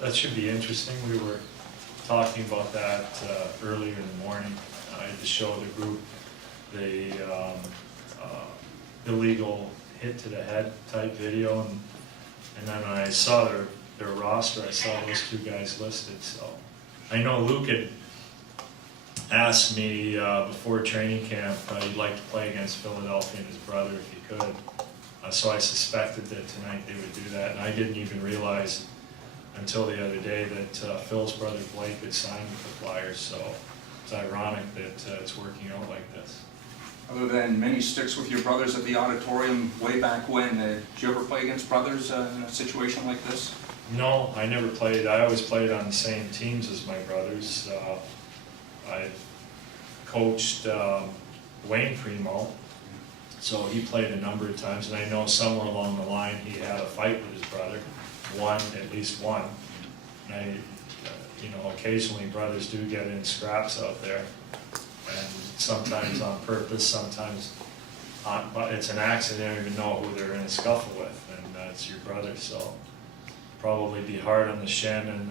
That should be interesting. We were talking about that earlier in the morning. I had to show the group the illegal hit to the head type video, and then when I saw their roster, I saw those two guys listed. So I know Luke had asked me before training camp he'd like to play against Philadelphia and his brother if he could. So I suspected that tonight they would do that, and I didn't even realize until the other day that Phil's brother Blake had signed with the Flyers. So it's ironic that it's working out like this. Other than many sticks with your brothers at the auditorium way back when, did you ever play against brothers in a situation like this? No, I never played. I always played on the same teams as my brothers. I've coached Wayne Primo, so he played a number of times, and I know somewhere along the line he had a fight with his brother, at least one. And occasionally brothers do get in scraps out there, and sometimes on purpose, sometimes but it's an accident. They don't even know who they're in a scuffle with, and it's your brother. So probably be hard on the Shen and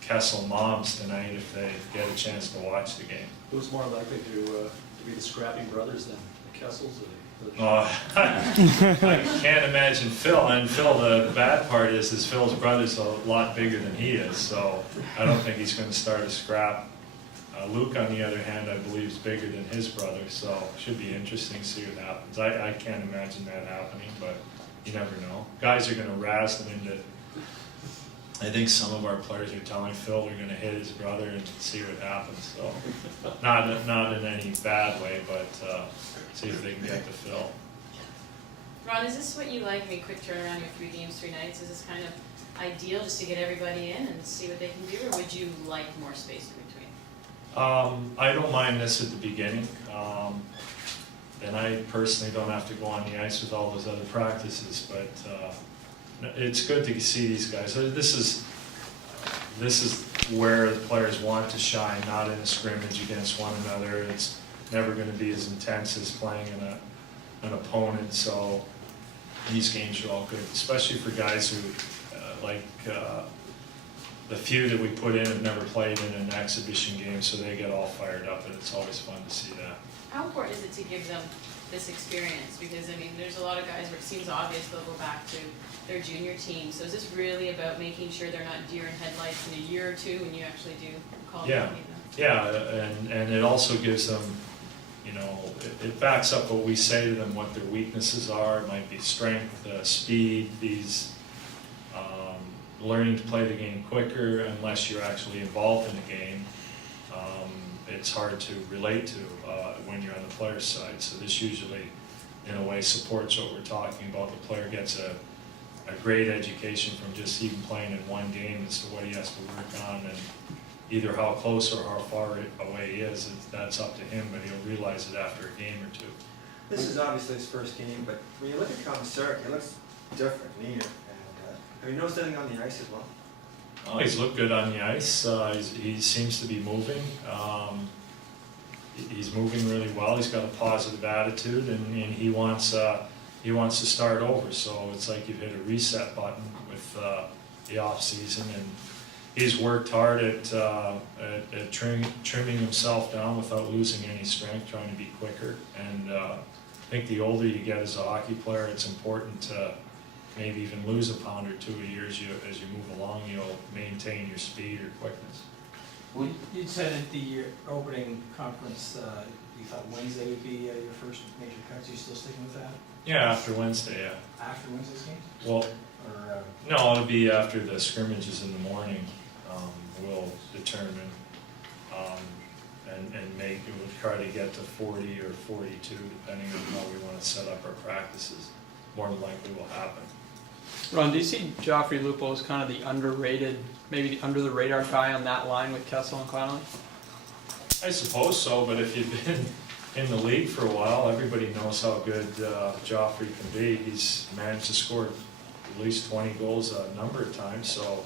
Kessel moms tonight if they get a chance to watch the game. Who's more likely to be the scrappy brothers than the Kessels or the I can't imagine Phil. And Phil, the bad part is Phil's brother's a lot bigger than he is, so I don't think he's going to start a scrap. Luke, on the other hand, I believe is bigger than his brother, so it should be interesting to see what happens. I can't imagine that happening, but you never know. Guys are going to razz them into. I think some of our players are telling Phil they're going to hit his brother and see what happens. So, not in any bad way, but see if they can get to Phil. Ron, is this what you like? I mean, quick turnaround, your 3 games, 3 nights. Is this kind of ideal just to get everybody in and see what they can do, or would you like more space in between? I don't mind this at the beginning, and I personally don't have to go on the ice with all those other practices, but it's good to see these guys. This is where the players want to shine, not in a scrimmage against one another. It's never going to be as intense as playing an opponent, so these games are all good, especially for guys who, the few that we put in have never played in an exhibition game, so they get all fired up, and it's always fun to see that. How important is it to give them this experience? Because, I mean, there's a lot of guys where it seems obvious they'll go back to their junior team. So is this really about making sure they're not deer in headlights in a year or two when you actually do call them? Yeah, and it also gives them, it backs up what we say to them, what their weaknesses are. It might be strength, speed, these learning to play the game quicker. Unless you're actually involved in the game, it's hard to relate to when you're on the player's side. So this usually, in a way, supports what we're talking about. The player gets a great education from just even playing in one game as to what he has to work on, and either how close or how far away he is, that's up to him, but he'll realize it after a game or two. This is obviously his first game, but when you look at Commissar, he looks different, neater. And have you noticed anything on the ice as well? Oh, he's looked good on the ice. He seems to be moving. He's moving really well. He's got a positive attitude, and he wants to start over. So it's like you've hit a reset button with the off season, and he's worked hard at trimming himself down without losing any strength, trying to be quicker. And I think the older you get as a hockey player, it's important to maybe even lose a pound or 2 a year as you move along. You'll maintain your speed or quickness. Well, you said at the opening conference you thought Wednesday would be your first major cuts. Are you still sticking with that? Yeah, after Wednesday, yeah. After Wednesday's game? Well, Or, no, it'll be after the scrimmages in the morning. We'll determine and we'll try to get to 40 or 42, depending on how we want to set up our practices. More than likely will happen. Ron, do you see Joffrey Lupo as kind of the underrated, maybe the under the radar guy on that line with Kessel and Connolly? I suppose so, but if you've been in the league for a while, everybody knows how good Joffrey can be. He's managed to score at least 20 goals a number of times, so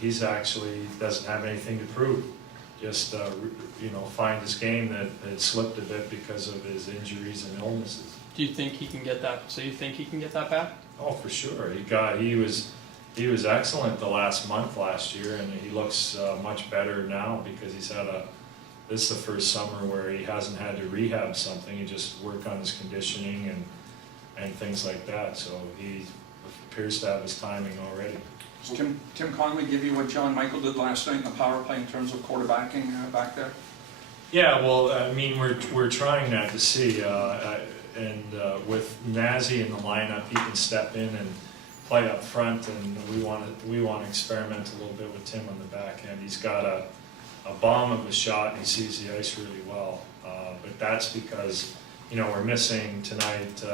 he's actually doesn't have anything to prove. Just find his game that had slipped a bit because of his injuries and illnesses. Do you think he can get that? So you think he can get that back? Oh, for sure. He was excellent the last month last year, and he looks much better now because he's had this is the first summer where he hasn't had to rehab something. He just work on his conditioning and things like that. So he appears to have his timing already. Does Tim Conley give you what John Michael did last night in the power play in terms of quarterbacking back there? Yeah, well, I mean, we're trying that to see, and with Nazi in the lineup, he can step in and play up front, and we want to experiment a little bit with Tim on the back end. He's got a bomb of a shot, and he sees the ice really well. But that's because, you know, we're missing tonight.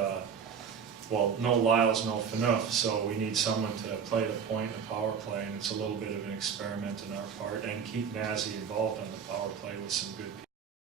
Well, no Lyles, no Phaneuf, so we need someone to play the point in the power play, and it's a little bit of an experiment on our part, and keep Nazi involved on the power play with some good people.